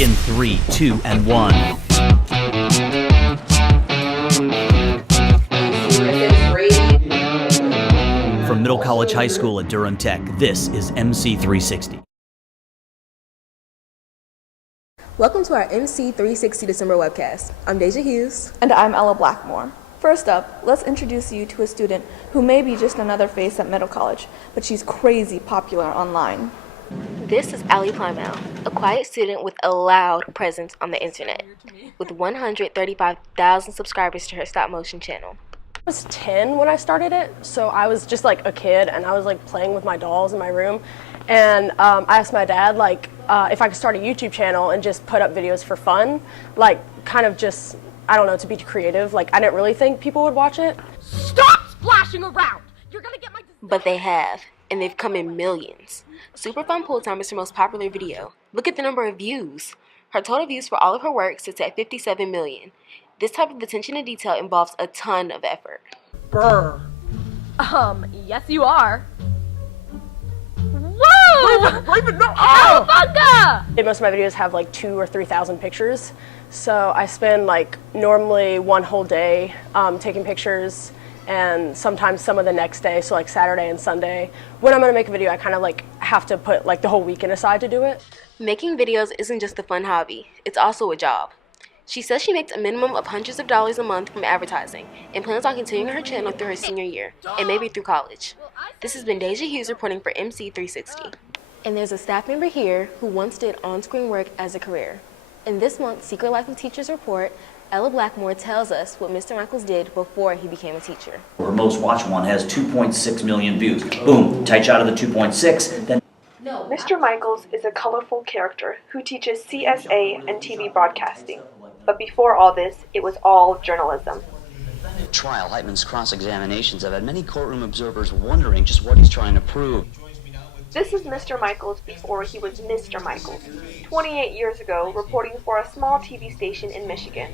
In 3, 2, and 1. From Middle College High School at Durham Tech, this is MC360. Welcome to our MC360 December webcast. I'm Deja Hughes. And I'm Ella Blackmore. First up, let's introduce you to a student who may be just another face at Middle College, but she's crazy popular online. This is PLYMOUTH, a quiet student with a loud presence on the internet, with 135,000 subscribers to her stop-motion channel. I was 10 when I started it, so I was just like a kid and I was like playing with my dolls in my room. And I asked my dad if I could start a YouTube channel and just put up videos for fun, like kind of just, I don't know, to be creative. Like I didn't really think people would watch it. Stop splashing around! You're gonna get my... But they have, and they've come in millions. Super Fun Pool Time is her most popular video. Look at the number of views. Her total views for all of her work sits at 57 million. This type of attention to detail involves a ton of effort. Brr. Yes you are. Whoa! Cowabunga! Most of my videos have like 2,000 or 3,000 pictures. So I spend like normally one whole day taking pictures, and sometimes some of the next day, so like Saturday and Sunday. When I'm gonna make a video, I kind of like have to put like the whole weekend aside to do it. Making videos isn't just a fun hobby, it's also a job. She says she makes a minimum of hundreds of dollars a month from advertising and plans on continuing her channel through her senior year and maybe through college. This has been Deja Hughes reporting for MC360. And there's a staff member here who once did on-screen work as a career. In this month's Secret Life of Teachers report, Ella Blackmore tells us what Mr. Michaels did before he became a teacher. Her most watched one has 2.6 million views. Boom, tight shot of the 2.6, then... Mr. Michaels is a colorful character who teaches CSA and TV broadcasting. But before all this, it was all journalism. Trial, Heitman's cross-examinations have had many courtroom observers wondering just what he's trying to prove. This is Mr. Michaels before he was Mr. Michaels, 28 years ago, reporting for a small TV station in Michigan.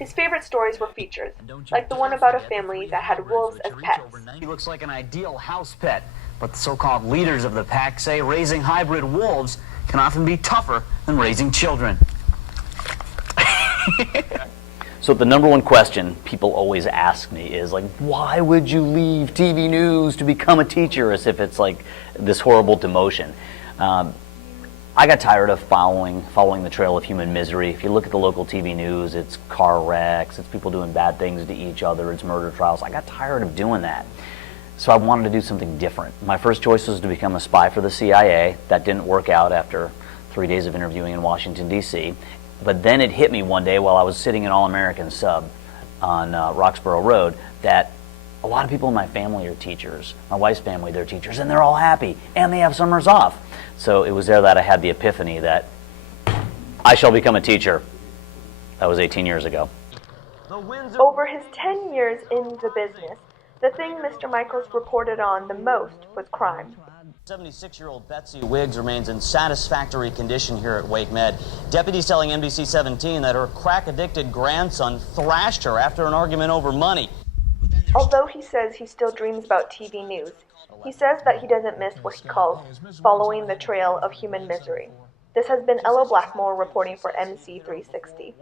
His favorite stories were features, like the one about a family that had wolves as pets. He looks like an ideal house pet, but the so-called leaders of the pack say raising hybrid wolves can often be tougher than raising children. So the number one question people always ask me is like, why would you leave TV news to become a teacher, as if it's like this horrible demotion. I got tired of following the trail of human misery. If you look at the local TV news, it's car wrecks, it's people doing bad things to each other, it's murder trials. I got tired of doing that. So I wanted to do something different. My first choice was to become a spy for the CIA. That didn't work out after 3 days of interviewing in Washington, D.C. But then it hit me one day while I was sitting in All-American Sub on Roxborough Road that a lot of people in my family are teachers. My wife's family, they're teachers, and they're all happy, and they have summers off. So it was there that I had the epiphany that I shall become a teacher. That was 18 years ago. Over his 10 years in the business, the thing Mr. Michaels reported on the most was crime. 76-year-old Betsy Wiggs remains in satisfactory condition here at Wake Med. Deputies telling NBC 17 that her crack-addicted grandson thrashed her after an argument over money. Although he says he still dreams about TV news, he says that he doesn't miss what he calls following the trail of human misery. This has been Ella Blackmore reporting for MC360.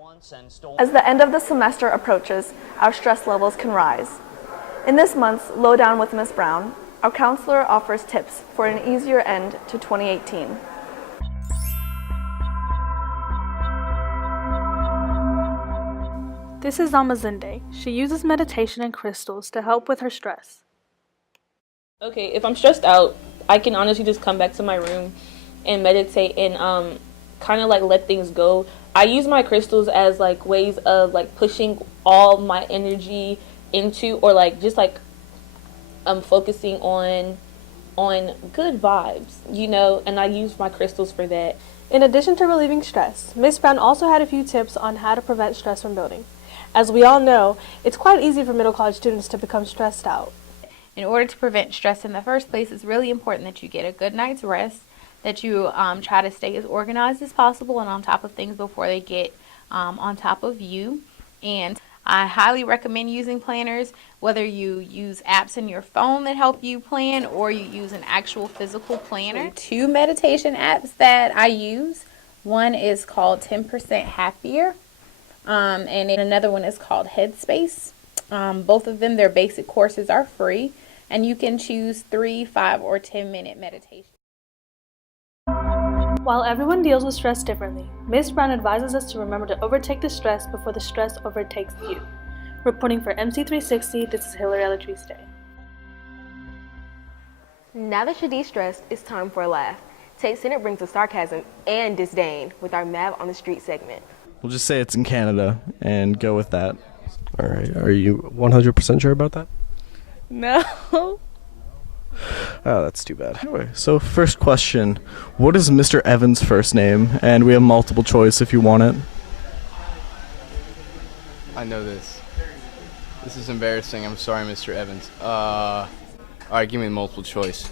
As the end of the semester approaches, our stress levels can rise. In this month's Lowdown with Ms. Brown, our counselor offers tips for an easier end to 2018. This is Amazinde. She uses meditation and crystals to help with her stress. Okay, if I'm stressed out, I can honestly just come back to my room and meditate and kind of like let things go. I use my crystals as like ways of like pushing all my energy into, or like just like focusing on good vibes, you know, and I use my crystals for that. In addition to relieving stress, Ms. Brown also had a few tips on how to prevent stress from building. As we all know, it's quite easy for middle college students to become stressed out. In order to prevent stress in the first place, it's really important that you get a good night's rest, that you try to stay as organized as possible and on top of things before they get on top of you. And I highly recommend using planners, whether you use apps in your phone that help you plan or you use an actual physical planner. Two meditation apps that I use One is called 10% Happier, and then another one is called Headspace. Both of them, their basic courses are free, and you can choose 3, 5, or 10-minute meditation. While everyone deals with stress differently, Ms. Brown advises us to remember to overtake the stress before the stress overtakes you. Reporting for MC360, this is Hillary Alatriste. Now that you're de-stressed, it's time for a laugh. TATE SENNETT brings the sarcasm and disdain with our Mav on the Street segment. We'll just say it's in Canada and go with that. All right, are you 100% sure about that? No. Oh, that's too bad. Anyway, so first question, what is Mr. Evans' first name? And we have multiple choice if you want it. I know this. This is embarrassing. I'm sorry, Mr. Evans. All right, give me the multiple choice.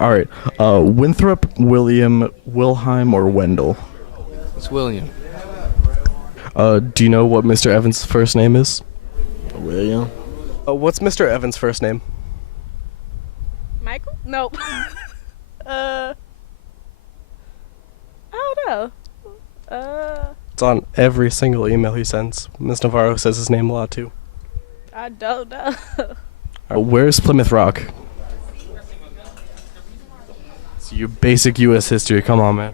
All right, Winthrop, William, Wilhelm, or Wendell? It's William. Do you know what Mr. Evans' first name is? William. What's Mr. Evans' first name? Michael? Nope. I don't know. It's on every single email he sends. Ms. Navarro says his name a lot too. I don't know. Where's Plymouth Rock? It's your basic U.S. history. Come on, man.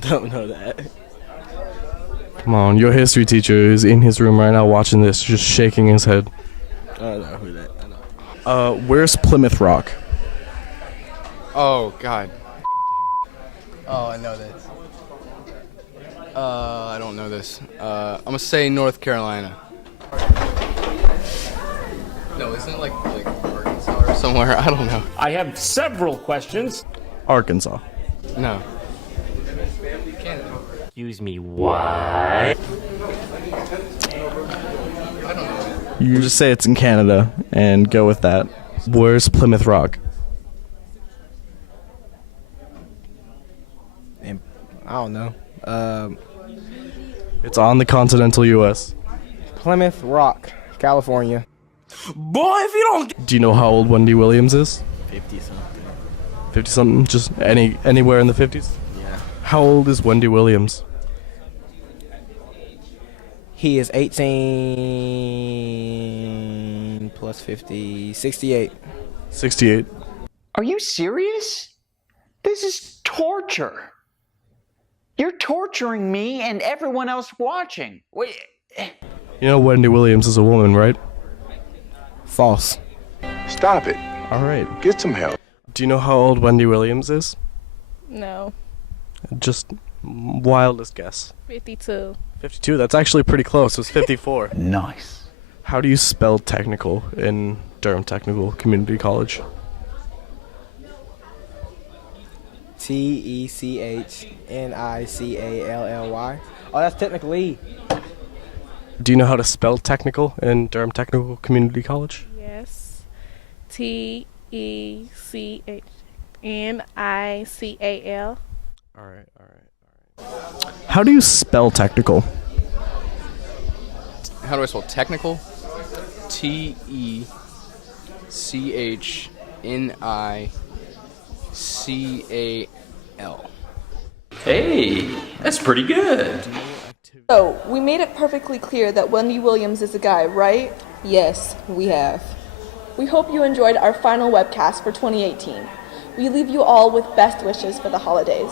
Don't know that. Come on, your history teacher is in his room right now watching this, just shaking his head. I don't know who that. I know. Where's Plymouth Rock? Oh, God. Oh, I know this. I don't know this. I'm gonna say North Carolina. No, isn't it like Arkansas or somewhere? I don't know. I have several questions. Arkansas. No. Excuse me, what? You just say it's in Canada and go with that. Where's Plymouth Rock? I don't know. It's on the continental U.S. Plymouth Rock, California. Boy, if you don't... Do you know how old Wendy Williams is? 50-something. 50-something? Just anywhere in the 50s? Yeah. How old is Wendy Williams? He is 18 plus 50, 68. 68. Are you serious? This is torture. You're torturing me and everyone else watching. Wait. You know Wendy Williams is a woman, right? False. Stop it. All right. Get some help. Do you know how old Wendy Williams is? No. Just wildest guess. 52. 52, that's actually pretty close. It was 54. Nice. How do you spell technical in Durham Technical Community College? TECHNICALLY. Oh, that's technically. Do you know how to spell technical in Durham Technical Community College? Yes. TECHNICAL. All right. How do you spell technical? How do I spell technical? TECHNICAL. Hey, that's pretty good. So, we made it perfectly clear that Wendy Williams is a guy, right? Yes, we have. We hope you enjoyed our final webcast for 2018. We leave you all with best wishes for the holidays.